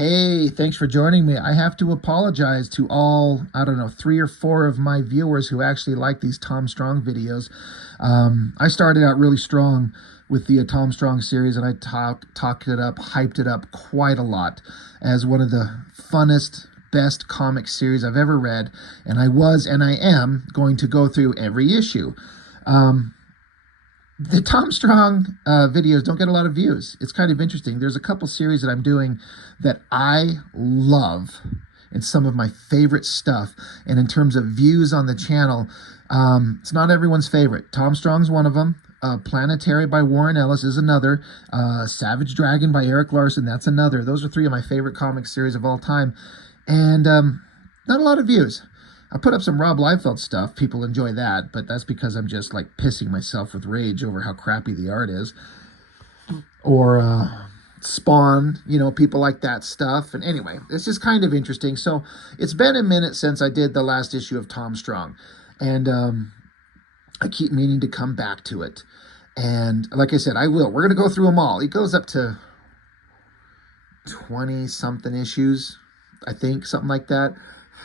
Hey, thanks for joining me. I have to apologize to all, I don't know, three or four of my viewers who actually like these Tom Strong videos. I started out really strong with the Tom Strong series, and I talked it up, hyped it up quite a lot as one of the funnest, best comic series I've ever read. And I was, and I am, going to go through every issue. Um, the Tom Strong videos don't get a lot of views. It's kind of interesting. There's a couple series that I'm doing that I love. It's some of my favorite stuff. And in terms of views on the channel, it's not everyone's favorite. Tom Strong's one of them. Planetary by Warren Ellis is another. Savage Dragon by Eric Larson, that's another. Those are three of my favorite comic series of all time. And not a lot of views. I put up some Rob Liefeld stuff. People enjoy that, but that's because I'm just like pissing myself with rage over how crappy the art is. Or Spawn, people like that stuff. And anyway, it's just kind of interesting. So it's been a minute since I did the last issue of Tom Strong. And I keep meaning to come back to it. And like I said, I will. We're going to go through them all. It goes up to 20-something issues, I think, something like that.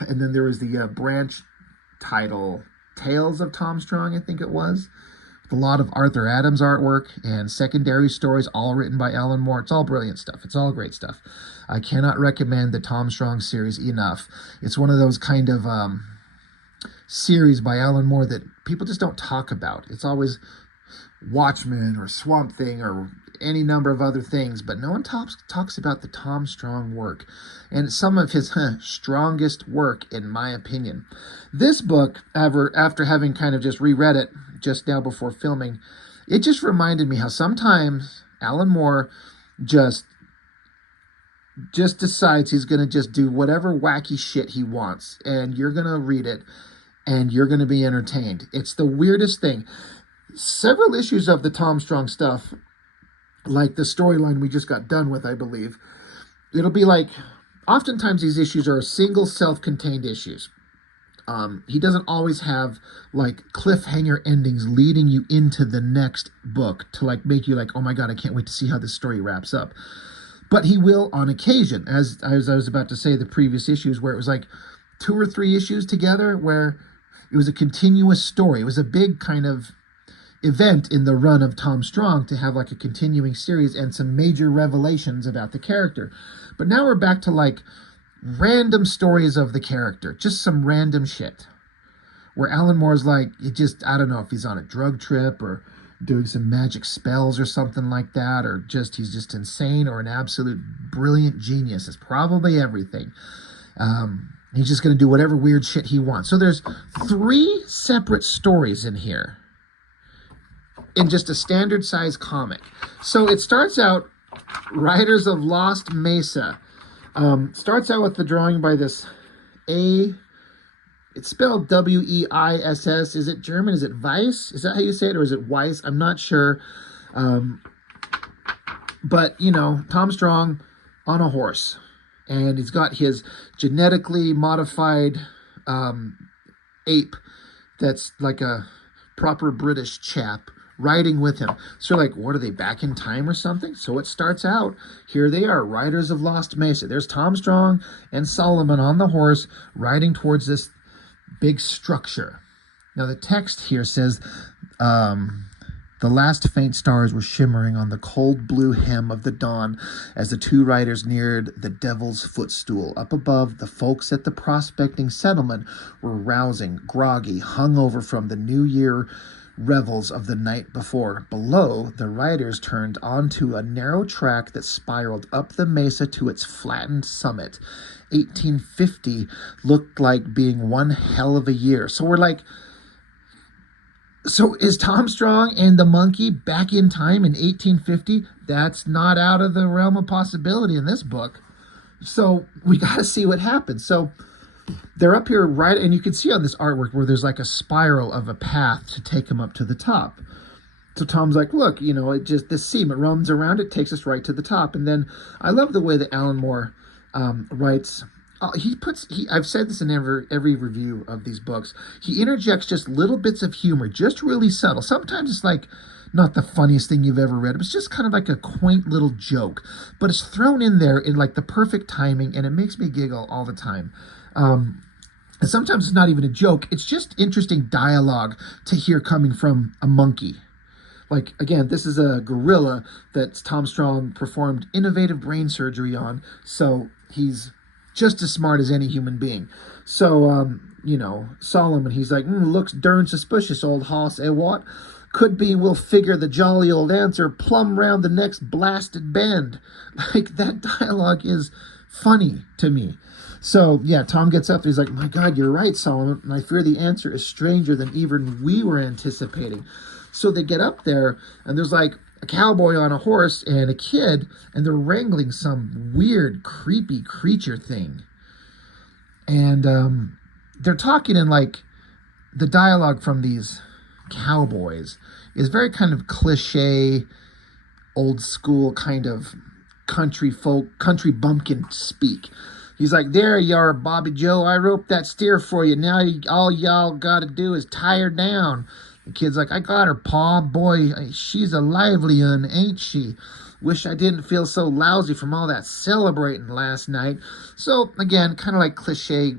And then there was the branch title, Tales of Tom Strong, I think it was. With a lot of Arthur Adams artwork and secondary stories, all written by Alan Moore. It's all brilliant stuff. It's all great stuff. I cannot recommend the Tom Strong series enough. It's one of those kind of series by Alan Moore that people just don't talk about. It's always Watchmen or Swamp Thing or any number of other things, but no one talks about the Tom Strong work and some of his strongest work, in my opinion. This book, after having kind of just reread it just now before filming, it just reminded me how sometimes Alan Moore just decides he's going to just do whatever wacky shit he wants, and you're going to read it and you're going to be entertained. It's the weirdest thing. Several issues of the Tom Strong stuff, like the storyline we just got done with, I believe, it'll be like, oftentimes these issues are single self-contained issues. He doesn't always have like cliffhanger endings leading you into the next book to like make you like, oh my God, I can't wait to see how this story wraps up. But he will on occasion, as I was about to say, the previous issues where it was like 2 or 3 issues together where it was a continuous story. It was a big kind of event in the run of Tom Strong to have like a continuing series and some major revelations about the character. But now we're back to like random stories of the character, just some random shit where Alan Moore's like, I don't know if he's on a drug trip or doing some magic spells or something like that, or he's just insane or an absolute brilliant genius. It's probably everything. He's just going to do whatever weird shit he wants. So there's 3 separate stories in here in just a standard size comic. So it starts out, Riders of Lost Mesa. Starts out with the drawing by this it's spelled W-E-I-S-S. Is it German? Is it Weiss? Is that how you say it? Or is it Weiss? I'm not sure. But, Tom Strong on a horse. And he's got his genetically modified ape that's like a proper British chap riding with him. So like, what are they, back in time or something? So it starts out, here they are, Riders of Lost Mesa. There's Tom Strong and Solomon on the horse riding towards this big structure. Now the text here says, the last faint stars were shimmering on the cold blue hem of the dawn as the 2 riders neared the Devil's Footstool. Up above, the folks at the prospecting settlement were rousing, groggy, hungover from the New Year revels of the night before. Below, the riders turned onto a narrow track that spiraled up the mesa to its flattened summit. 1850 looked like being one hell of a year. So we're like, so is Tom Strong and the monkey back in time in 1850? That's not out of the realm of possibility in this book. So we got to see what happens. So they're up here right, and you can see on this artwork where there's like a spiral of a path to take them up to the top. So Tom's like, look, it just, this seam, it runs around, it takes us right to the top. And then I love the way that Alan Moore writes. I've said this in every review of these books. He interjects just little bits of humor, just really subtle. Sometimes it's like not the funniest thing you've ever read. It's just kind of like a quaint little joke, but it's thrown in there in like the perfect timing, and it makes me giggle all the time. And sometimes it's not even a joke. It's just interesting dialogue to hear coming from a monkey. Like, again, this is a gorilla that Tom Strong performed innovative brain surgery on, so he's just as smart as any human being. So, Solomon, he's like, looks darn suspicious, old hoss, eh, what? Could be we'll figure the jolly old answer plumb round the next blasted bend. Like, that dialogue is funny to me. So, yeah, Tom gets up. He's like, my God, you're right, Solomon. And I fear the answer is stranger than even we were anticipating. So they get up there, and there's like a cowboy on a horse and a kid, and they're wrangling some weird, creepy creature thing. And they're talking in like the dialogue from these cowboys is very kind of cliche, old school kind of country bumpkin speak. He's like, there you are, Bobby Joe. I roped that steer for you. Now all y'all got to do is tie her down. The kid's like, I got her, Pa. Boy, she's a lively un, ain't she? Wish I didn't feel so lousy from all that celebrating last night. So, again, kind of like cliche,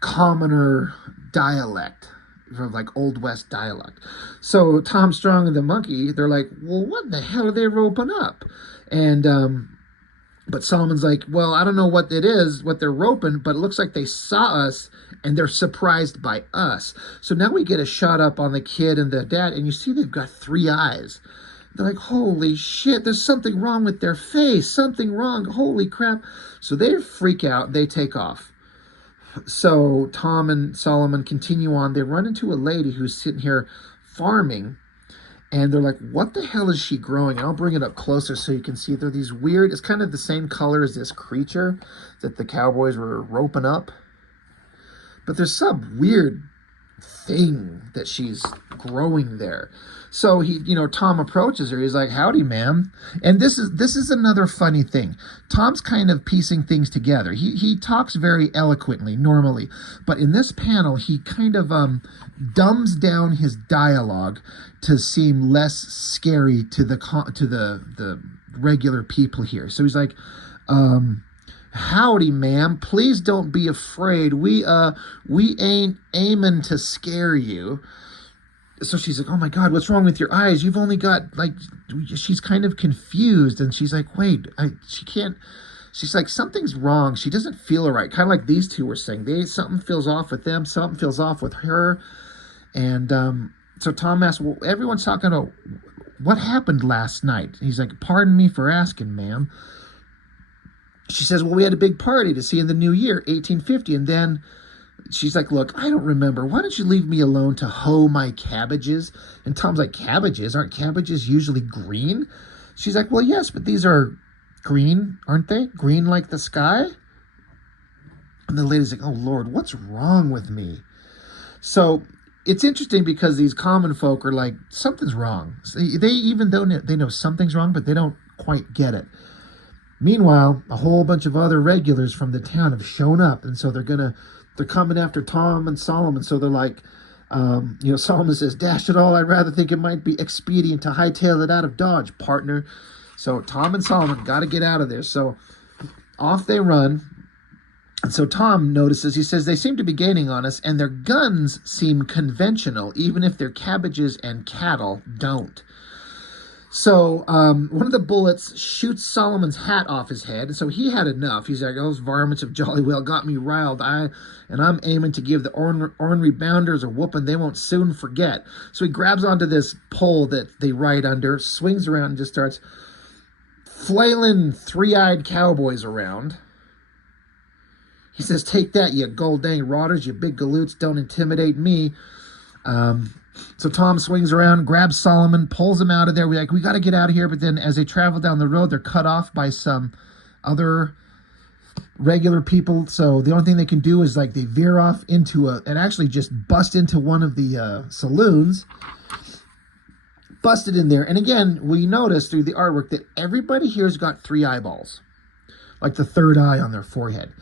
commoner dialect, from like Old West dialect. So Tom Strong and the monkey, they're like, well, what the hell are they roping up? And but Solomon's like, well, I don't know what it is, what they're roping, but it looks like they saw us and they're surprised by us. So now we get a shot up on the kid and the dad, and you see they've got 3 eyes. They're like, holy shit, there's something wrong with their face. Something wrong. Holy crap. So they freak out. They take off. So Tom and Solomon continue on. They run into a lady who's sitting here farming. And they're like, what the hell is she growing? And I'll bring it up closer so you can see. They're these weird, it's kind of the same color as this creature that the cowboys were roping up. But there's some weird thing that she's growing there. So Tom approaches her. He's like, howdy, ma'am. And this is another funny thing. Tom's kind of piecing things together. He talks very eloquently normally, but in this panel, he kind of dumbs down his dialogue to seem less scary to the regular people here. So he's like, howdy, ma'am. Please don't be afraid. We ain't aiming to scare you. So she's like, oh my God, what's wrong with your eyes? You've only got she's kind of confused, and she's like, wait, she can't. She's like, something's wrong. She doesn't feel right. Kind of like these two were saying. Something feels off with them. Something feels off with her. And so Tom asks, well, everyone's talking about what happened last night. And he's like, pardon me for asking, ma'am. She says, well, we had a big party to see in the new year, 1850. And then she's like, look, I don't remember. Why don't you leave me alone to hoe my cabbages? And Tom's like, cabbages? Aren't cabbages usually green? She's like, well, yes, but these are green, aren't they? Green like the sky? And the lady's like, oh, Lord, what's wrong with me? So it's interesting because these common folk are like, something's wrong. They even though they know something's wrong, but they don't quite get it. Meanwhile, a whole bunch of other regulars from the town have shown up, and so they're coming after Tom and Solomon. So they're like, Solomon says, dash it all, I'd rather think it might be expedient to hightail it out of Dodge, partner. So Tom and Solomon got to get out of there. So off they run. And so Tom notices, he says, they seem to be gaining on us, and their guns seem conventional, even if their cabbages and cattle don't. So one of the bullets shoots Solomon's hat off his head, and so he had enough. He's like, those varmints have jolly well got me riled. I'm aiming to give the ornery bounders a whooping they won't soon forget. So he grabs onto this pole that they ride under, swings around, and just starts flailing 3-eyed cowboys around. He says, take that, you gold-dang rotters, you big galoots, don't intimidate me. So Tom swings around, grabs Solomon, pulls him out of there. We got to get out of here. But then as they travel down the road, they're cut off by some other regular people. So the only thing they can do is they veer off into and actually just bust into one of the saloons. Busted in there. And again, we notice through the artwork that everybody here's got 3 eyeballs, like the third eye on their forehead.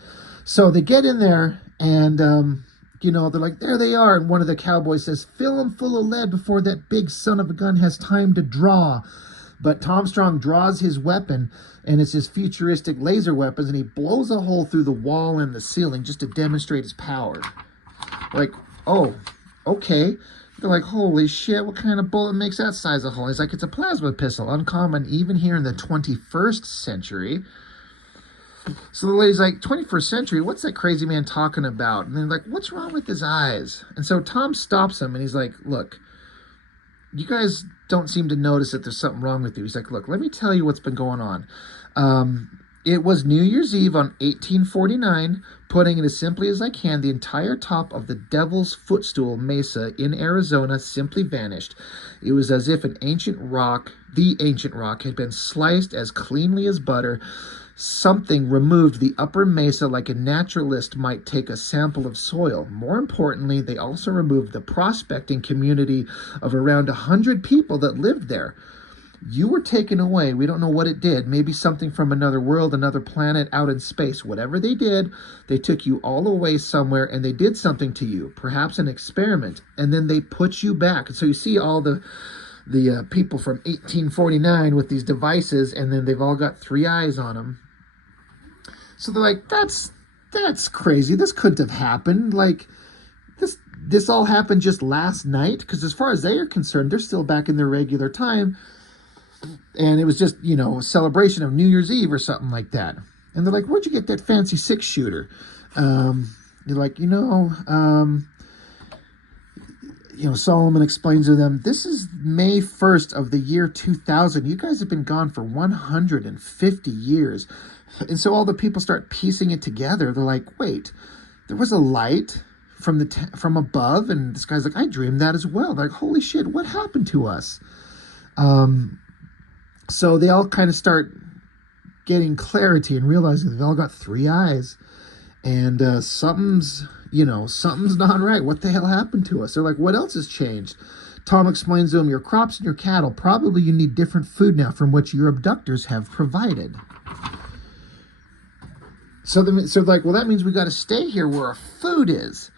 So they get in there and they're like, there they are. And one of the cowboys says, fill them full of lead before that big son of a gun has time to draw. But Tom Strong draws his weapon, and it's his futuristic laser weapons, and he blows a hole through the wall and the ceiling just to demonstrate his power. Like, oh, okay. They're like, holy shit, what kind of bullet makes that size of hole? He's like, it's a plasma pistol, uncommon even here in the 21st century. So the lady's like, 21st century, what's that crazy man talking about? And they're like, what's wrong with his eyes? And so Tom stops him, and he's like, look, you guys don't seem to notice that there's something wrong with you. He's like, look, let me tell you what's been going on. It was New Year's Eve on 1849. Putting it as simply as I can, the entire top of the Devil's Footstool Mesa in Arizona simply vanished. It was as if the ancient rock, had been sliced as cleanly as butter. Something removed the upper mesa like a naturalist might take a sample of soil. More importantly, they also removed the prospecting community of around 100 people that lived there. You were taken away. We don't know what it did. Maybe something from another world, another planet out in space. Whatever they did, they took you all away somewhere and they did something to you, perhaps an experiment, and then they put you back. And so you see all the people from 1849 with these devices, and then they've all got 3 eyes on them. So they're like, that's crazy. This couldn't have happened. Like, this all happened just last night, because as far as they are concerned, they're still back in their regular time. And it was just, a celebration of New Year's Eve or something like that. And they're like, where'd you get that fancy 6-shooter? They're like, Solomon explains to them, this is May 1st of the year 2000. You guys have been gone for 150 years. And so all the people start piecing it together. They're like, wait, there was a light from above. And this guy's like, I dreamed that as well. They're like, holy shit, what happened to us? So they all kind of start getting clarity and realizing they've all got 3 eyes. And something's not right. What the hell happened to us? They're like, what else has changed? Tom explains to them, your crops and your cattle, probably you need different food now from which your abductors have provided. So like, well, that means we got to stay here where our food is.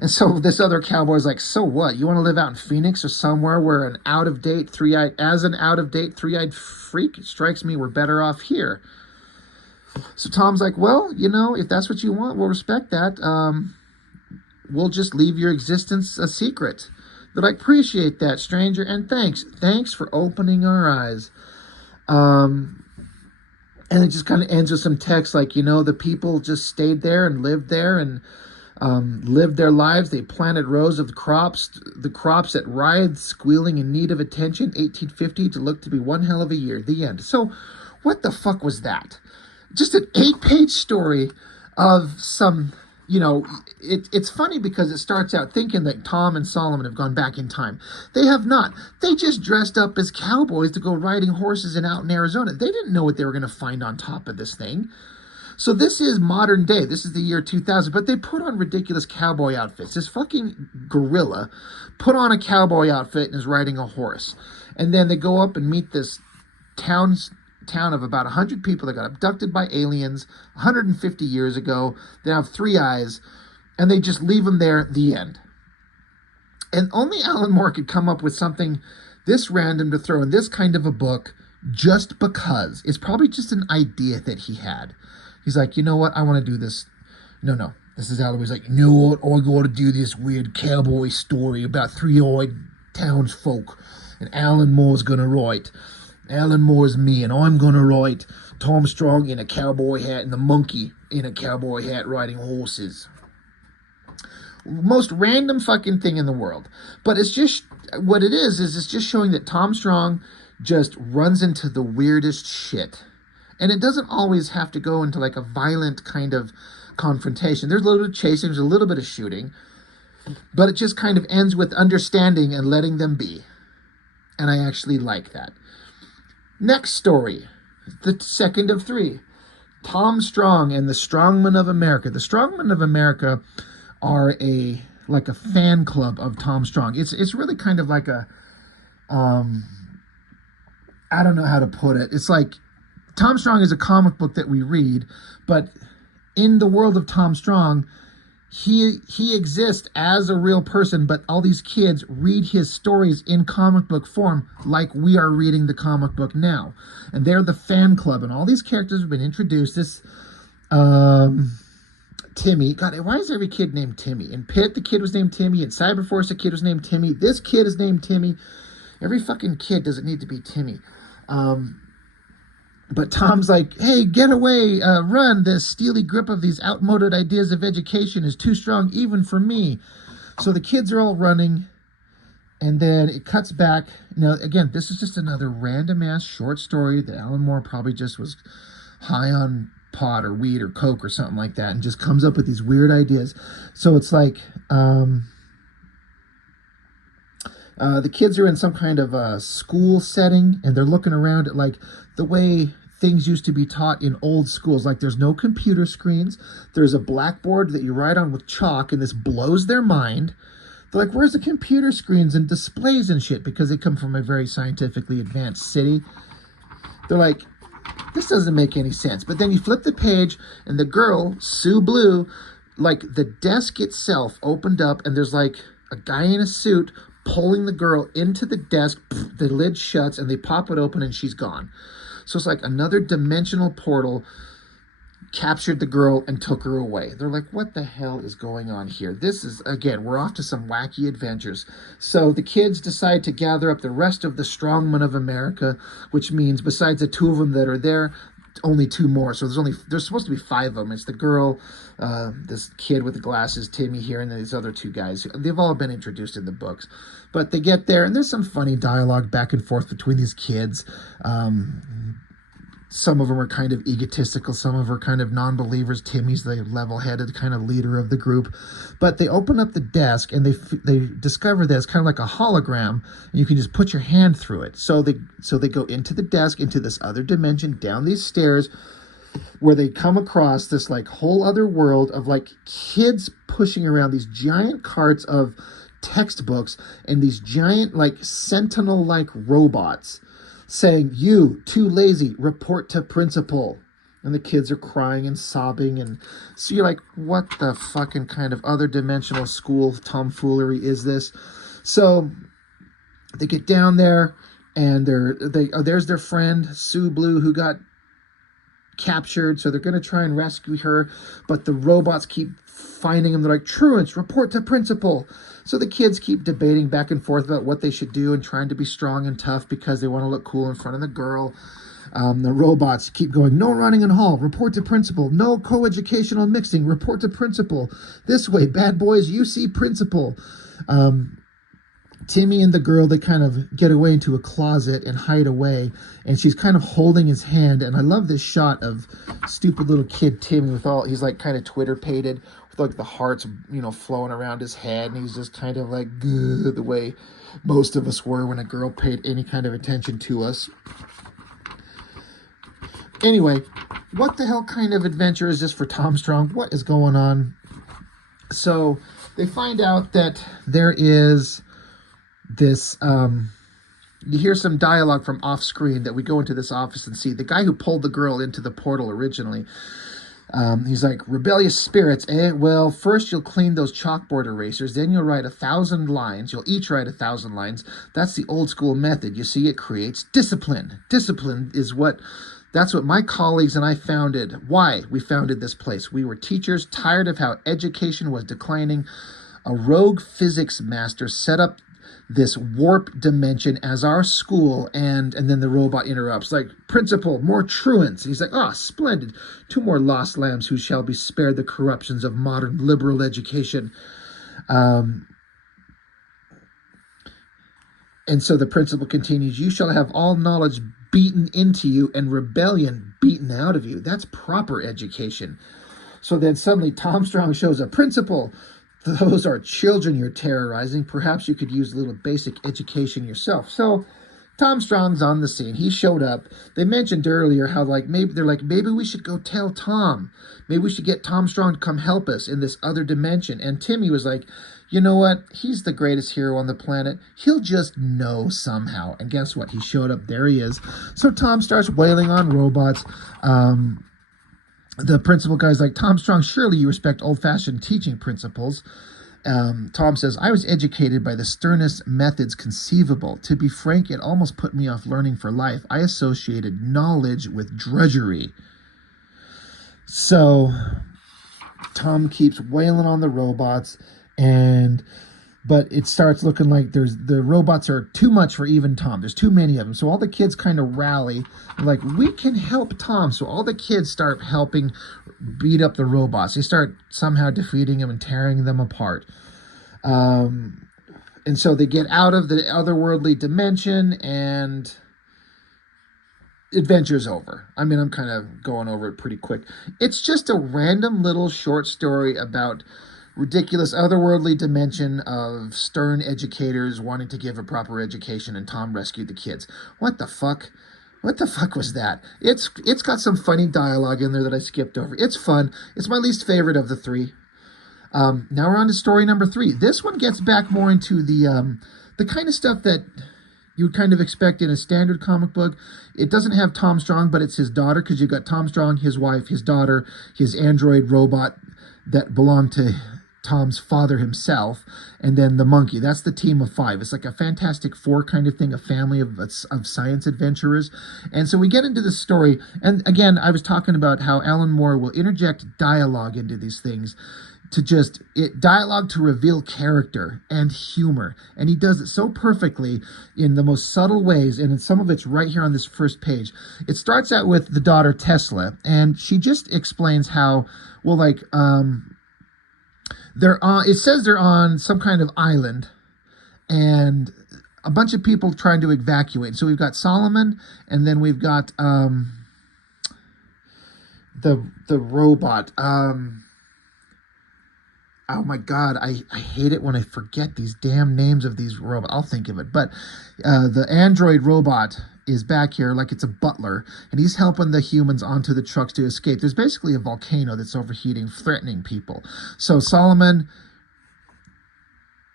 And so this other cowboy's like, so what? You want to live out in Phoenix or somewhere where an out-of-date three-eyed freak strikes me, we're better off here. So Tom's like, well, if that's what you want, we'll respect that. We'll just leave your existence a secret. They're like, appreciate that, stranger, and thanks. Thanks for opening our eyes. And it just kind of ends with some text like, the people just stayed there and lived there and lived their lives. They planted rows of the crops that writhed, squealing in need of attention. 1850 to look to be one hell of a year. The end. So what the fuck was that? Just an 8-page story of some, it's funny because it starts out thinking that Tom and Solomon have gone back in time. They have not. They just dressed up as cowboys to go riding horses out in Arizona. They didn't know what they were going to find on top of this thing. So this is modern day. This is the year 2000, but they put on ridiculous cowboy outfits. This fucking gorilla put on a cowboy outfit and is riding a horse. And then they go up and meet this town of about 100 people that got abducted by aliens 150 years ago. They have 3 eyes, and they just leave them there at the end. And only Alan Moore could come up with something this random to throw in this kind of a book just because. It's probably just an idea that he had. He's like, you know what? I want to do this. No. This is Alan. He's like, you know what? I got to do this weird cowboy story about 3-eyed townsfolk. And Alan Moore's going to write. Alan Moore's me, and I'm going to write Tom Strong in a cowboy hat and the monkey in a cowboy hat riding horses. Most random fucking thing in the world. But it's just, what it is it's just showing that Tom Strong just runs into the weirdest shit. And it doesn't always have to go into like a violent kind of confrontation. There's a little bit of chasing, there's a little bit of shooting, but it just kind of ends with understanding and letting them be. And I actually like that. Next story, the second of 3. Tom Strong and the Strongman of America. The Strongman of America are a fan club of Tom Strong. It's really kind of like a, I don't know how to put it. It's like, Tom Strong is a comic book that we read, but in the world of Tom Strong, he exists as a real person, but all these kids read his stories in comic book form like we are reading the comic book now. And they're the fan club, and all these characters have been introduced. This Timmy. God, why is every kid named Timmy? In Pitt, the kid was named Timmy. In Cyberforce, the kid was named Timmy. This kid is named Timmy. Every fucking kid doesn't need to be Timmy. But Tom's like, hey, get away, run. The steely grip of these outmoded ideas of education is too strong even for me. So the kids are all running, and then it cuts back. Now, again, this is just another random-ass short story that Alan Moore probably just was high on pot or weed or coke or something like that and just comes up with these weird ideas. So it's like the kids are in some kind of a school setting, and they're looking around at like the way things used to be taught in old schools. Like there's no computer screens. There's a blackboard that you write on with chalk, and this blows their mind. They're like, where's the computer screens and displays and shit? Because they come from a very scientifically advanced city. They're like, this doesn't make any sense. But then you flip the page, and the girl, Sue Blue, like the desk itself opened up, and there's like a guy in a suit pulling the girl into the desk. The lid shuts, and they pop it open, and she's gone. So it's like another dimensional portal captured the girl and took her away. They're like, what the hell is going on here? This is, again, we're off to some wacky adventures. So the kids decide to gather up the rest of the Strongmen of America, which means besides the two of them that are there, only two more. So there's supposed to be five of them. It's the girl, this kid with the glasses, Timmy here, and then these other two guys. They've all been introduced in the books. But they get there, and there's some funny dialogue back and forth between these kids. Some of them are kind of egotistical. Some of them are kind of non-believers. Timmy's the level-headed kind of leader of the group. But they open up the desk, and they discover that it's kind of like a hologram, and you can just put your hand through it. So they go into the desk, into this other dimension, down these stairs, where they come across this like whole other world of like kids pushing around these giant carts of textbooks and these giant like sentinel-like robots, saying, you, too lazy, report to principal. And the kids are crying and sobbing. And so you're like, what the fucking kind of other dimensional school tomfoolery is this? So they get down there, and there's their friend, Sue Blue, who got captured. So they're going to try and rescue her. But the robots keep finding them. They're like, truants, report to principal. So the kids keep debating back and forth about what they should do and trying to be strong and tough because they want to look cool in front of the girl. The robots keep going, no running in hall, report to principal. No co-educational mixing, report to principal. This way, bad boys, you see principal. Timmy and the girl, they kind of get away into a closet and hide away, and she's kind of holding his hand. And I love this shot of stupid little kid Timmy with all, he's like kind of Twitter-pated, like the hearts, flowing around his head, and he's just kind of like the way most of us were when a girl paid any kind of attention to us. Anyway, what the hell kind of adventure is this for Tom Strong? What is going on? So they find out that there is this, you hear some dialogue from off screen that we go into this office and see. The guy who pulled the girl into the portal originally, he's like, rebellious spirits, eh? Well, first you'll clean those chalkboard erasers, then you'll write 1,000 lines. You'll each write 1,000 lines. That's the old school method. You see, it creates discipline. Discipline is that's what my colleagues and I founded. Why we founded this place. We were teachers, tired of how education was declining. A rogue physics master set up this warp dimension as our school, and then the robot interrupts, like, principal, more truants. He's like, oh, splendid. 2 more lost lambs who shall be spared the corruptions of modern liberal education. And so the principal continues, you shall have all knowledge beaten into you and rebellion beaten out of you. That's proper education. So then suddenly Tom Strong shows up. Principal, those are children you're terrorizing. Perhaps you could use a little basic education yourself. So Tom Strong's on the scene. He showed up. They mentioned earlier how maybe we should go tell Tom. Maybe we should get Tom Strong to come help us in this other dimension. And Timmy was like, you know what? He's the greatest hero on the planet. He'll just know somehow. And guess what? He showed up. There he is. So Tom starts wailing on robots. The principal guy's like, Tom Strong, surely you respect old-fashioned teaching principles. Tom says, I was educated by the sternest methods conceivable. To be frank, it almost put me off learning for life. I associated knowledge with drudgery. So Tom keeps wailing on the robots, but it starts looking like the robots are too much for even Tom. There's too many of them. So all the kids kind of rally, like, we can help Tom. So all the kids start helping beat up the robots. They start somehow defeating them and tearing them apart. And so they get out of the otherworldly dimension, and adventure's over. I mean, I'm kind of going over it pretty quick. It's just a random little short story about ridiculous otherworldly dimension of stern educators wanting to give a proper education, and Tom rescued the kids. What the fuck? What the fuck was that? It's got some funny dialogue in there that I skipped over. It's fun. It's my least favorite of the three. Now we're on to story number 3. This one gets back more into the kind of stuff that you would kind of expect in a standard comic book. It doesn't have Tom Strong, but it's his daughter, because you've got Tom Strong, his wife, his daughter, his android robot that belonged to Tom's father himself, and then the monkey. That's the team of 5. It's like a Fantastic Four kind of thing, a family of science adventurers. And so we get into this story, and again, I was talking about how Alan Moore will interject dialogue into these things dialogue to reveal character and humor. And he does it so perfectly in the most subtle ways, and some of it's right here on this first page. It starts out with the daughter Tesla, and she just explains how, well, like, it says they're on some kind of island, and a bunch of people trying to evacuate. So we've got Solomon, and then we've got the robot. Oh my God, I hate it when I forget these damn names of these robots. I'll think of it. But the android robot is back here like it's a butler, and he's helping the humans onto the trucks to escape. There's basically a volcano that's overheating, threatening people. So Solomon,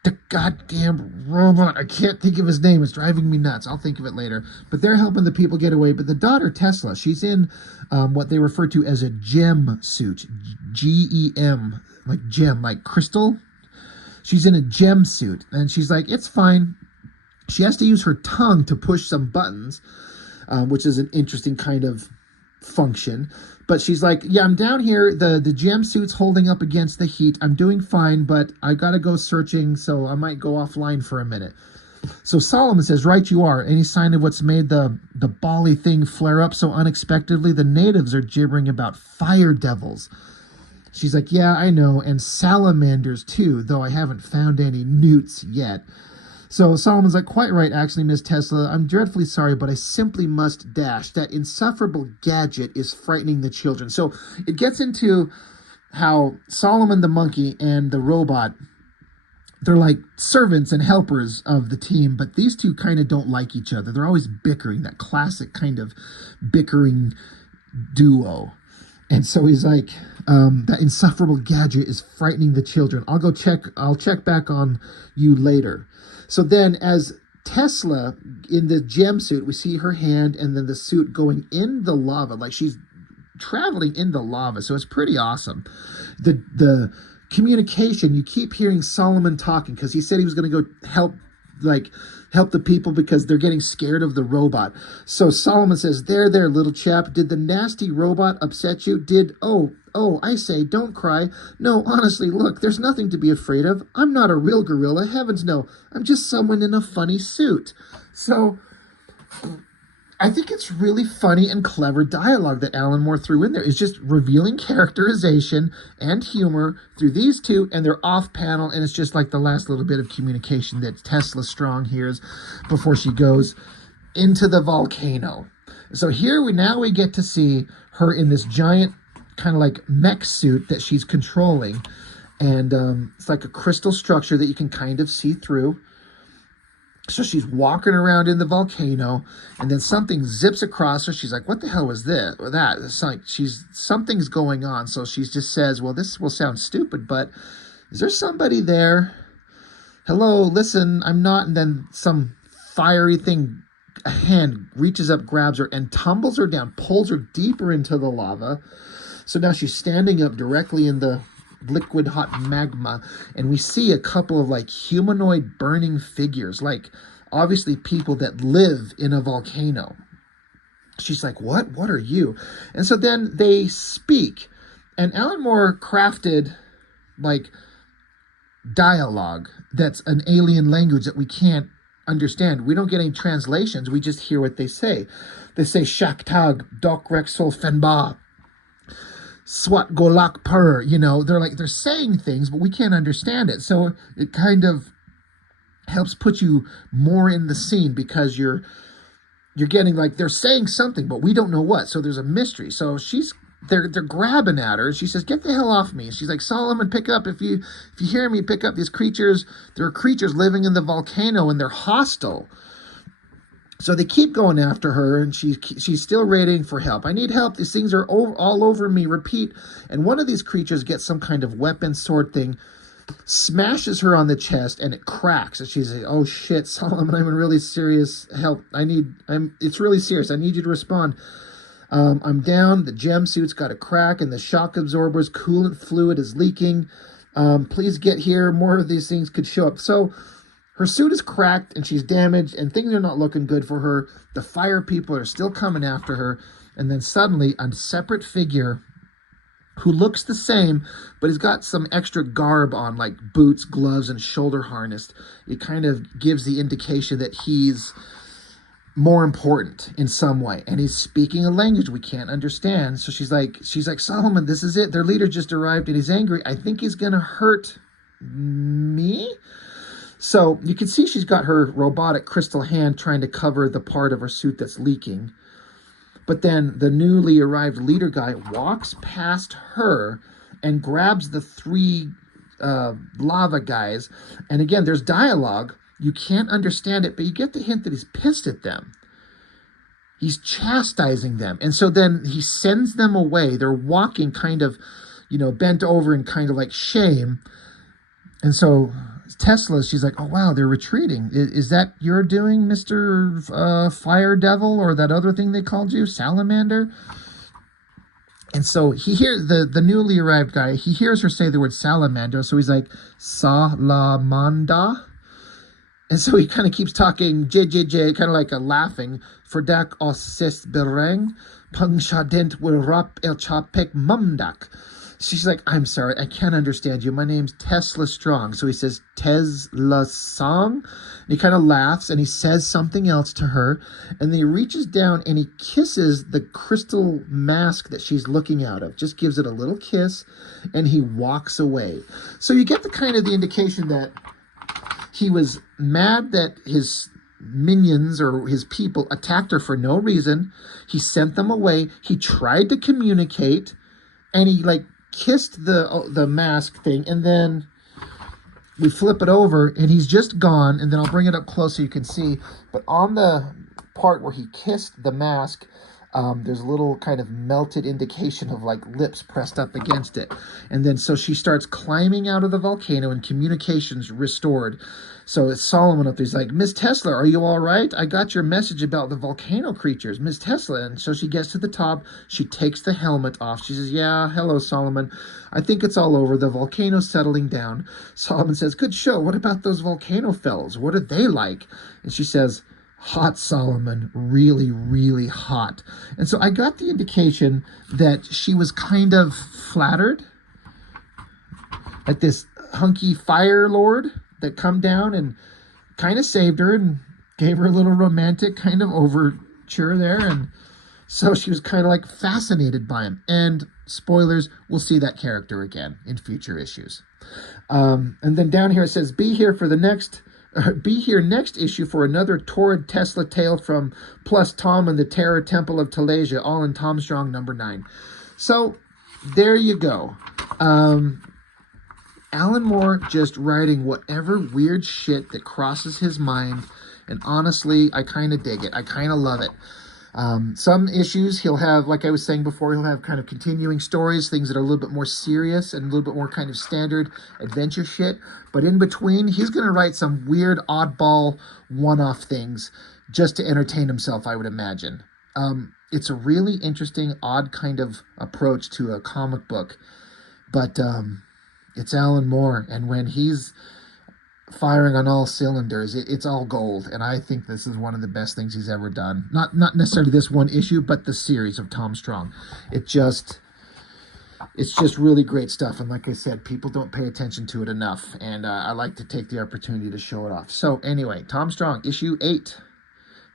the goddamn robot, I can't think of his name. It's driving me nuts. I'll think of it later. But they're helping the people get away. But the daughter, Tesla, she's in what they refer to as a gem suit. GEM, like gem, like crystal. She's in a gem suit. And she's like, it's fine. She has to use her tongue to push some buttons, which is an interesting kind of function. But she's like, yeah, I'm down here. The gem suit's holding up against the heat. I'm doing fine, but I got to go searching, so I might go offline for a minute. So Solomon says, right you are. Any sign of what's made the bally thing flare up so unexpectedly? The natives are gibbering about fire devils. She's like, yeah, I know, and salamanders too, though I haven't found any newts yet. So Solomon's like, quite right, actually, Miss Tesla. I'm dreadfully sorry, but I simply must dash. That insufferable gadget is frightening the children. So it gets into how Solomon the monkey and the robot, they're like servants and helpers of the team, but these two kind of don't like each other. They're always bickering, that classic kind of bickering duo. And so he's like, that insufferable gadget is frightening the children. I'll check back on you later. So then as Tesla in the gem suit, we see her hand and then the suit going in the lava, like she's traveling in the lava. So it's pretty awesome. The communication, you keep hearing Solomon talking because he said he was going to go help the people because they're getting scared of the robot. So Solomon says, there, little chap, did the nasty robot upset you? Oh, I say, don't cry. No, honestly, look, there's nothing to be afraid of. I'm not a real gorilla, heavens no. I'm just someone in a funny suit. So I think it's really funny and clever dialogue that Alan Moore threw in there. It's just revealing characterization and humor through these two, and they're off panel, and it's just like the last little bit of communication that Tesla Strong hears before she goes into the volcano. So here we get to see her in this giant kind of like mech suit that she's controlling, and it's like a crystal structure that you can kind of see through. So she's walking around in the volcano, and then something zips across her. She's like, what the hell was this or that? It's like something's going on. So she just says, well, this will sound stupid, but is there somebody there? Hello, listen, I'm not. And then some fiery thing, a hand reaches up, grabs her, and tumbles her down, pulls her deeper into the lava. So now she's standing up directly in the liquid hot magma, and we see a couple of like humanoid burning figures, like obviously people that live in a volcano. She's like, what are you? And so then they speak, and Alan Moore crafted like dialogue that's an alien language that we can't understand. We don't get any translations, we just hear what they say. They say Shaktag, Dok Rexol Fenba, Swat Golak Pur, you know, they're saying things, but we can't understand it. So it kind of helps put you more in the scene, because you're getting like they're saying something, but we don't know what. So there's a mystery. So they're grabbing at her. She says, "Get the hell off me!" She's like, "Solomon, pick up. If you hear me, pick up these creatures. There are creatures living in the volcano, and they're hostile." So they keep going after her, and she's still radiating for help. "I need help. These things are all over me." Repeat. And one of these creatures gets some kind of weapon sword thing, smashes her on the chest, and it cracks. And she's like, "Oh shit, Solomon, I'm in really serious help. It's really serious. I need you to respond. I'm down. The gem suit's got a crack, and the shock absorber's coolant fluid is leaking. Please get here. More of these things could show up." So her suit is cracked, and she's damaged, and things are not looking good for her. The fire people are still coming after her. And then suddenly, a separate figure who looks the same, but he's got some extra garb on, like boots, gloves, and shoulder harness. It kind of gives the indication that he's more important in some way, and he's speaking a language we can't understand. So she's like, "Solomon, this is it. Their leader just arrived, and he's angry. I think he's gonna hurt me." So you can see she's got her robotic crystal hand trying to cover the part of her suit that's leaking. But then the newly arrived leader guy walks past her and grabs the three lava guys. And again, there's dialogue. You can't understand it, but you get the hint that he's pissed at them. He's chastising them. And so then he sends them away. They're walking kind of, bent over in kind of like shame. And so Tesla, she's like, "Oh, wow, they're retreating. Is that your doing, Mr. Fire Devil, or that other thing they called you, Salamander?" And so he hears the newly arrived guy, he hears her say the word salamander, so he's like, "Salamanda." And so he kind of keeps talking, JJJ, kind of like a laughing. "Verdak osist bereng, pungshadent wirap el chapek mumdak." She's like, "I'm sorry, I can't understand you. My name's Tesla Strong." So he says, "Tesla Song?" And he kind of laughs, and he says something else to her. And then he reaches down and he kisses the crystal mask that she's looking out of. Just gives it a little kiss, and he walks away. So you get the indication that he was mad that his minions or his people attacked her for no reason. He sent them away. He tried to communicate, and he kissed the mask thing, and then we flip it over and he's just gone. And then I'll bring it up close so you can see, but on the part where he kissed the mask, there's a little kind of melted indication of lips pressed up against it. And then so she starts climbing out of the volcano, and communications restored. So it's Solomon up there. He's like, "Miss Tesla, are you all right? I got your message about the volcano creatures, Miss Tesla." And so she gets to the top. She takes the helmet off. She says, "Yeah, hello, Solomon. I think it's all over. The volcano's settling down." Solomon says, "Good show. What about those volcano fellows? What are they like?" And she says, "Hot, Solomon. Really, really hot." And so I got the indication that she was kind of flattered at this hunky fire lord that come down and kind of saved her and gave her a little romantic kind of overture there. And so she was kind of fascinated by him. And spoilers, we'll see that character again in future issues. And then down here it says, be here next issue for another torrid Tesla tale from Plus Tom and the Terror Temple of Talasia, all in Tom Strong #9. So there you go. Alan Moore just writing whatever weird shit that crosses his mind. And honestly, I kind of dig it. I kind of love it. Some issues he'll have, like I was saying before, he'll have kind of continuing stories, things that are a little bit more serious and a little bit more kind of standard adventure shit. But in between, he's going to write some weird, oddball, one-off things just to entertain himself, I would imagine. it's a really interesting, odd kind of approach to a comic book. But it's Alan Moore, and when he's firing on all cylinders, it's all gold. And I think this is one of the best things he's ever done. Not necessarily this one issue, but the series of Tom Strong. It just it's just really great stuff. And like I said, people don't pay attention to it enough. And I like to take the opportunity to show it off. So anyway, Tom Strong, issue 8.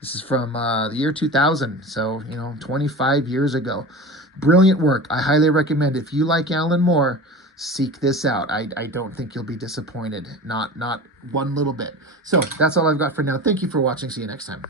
This is from the year 2000. So, 25 years ago. Brilliant work. I highly recommend it. If you like Alan Moore, seek this out. I don't think you'll be disappointed. Not one little bit. So that's all I've got for now. Thank you for watching. See you next time.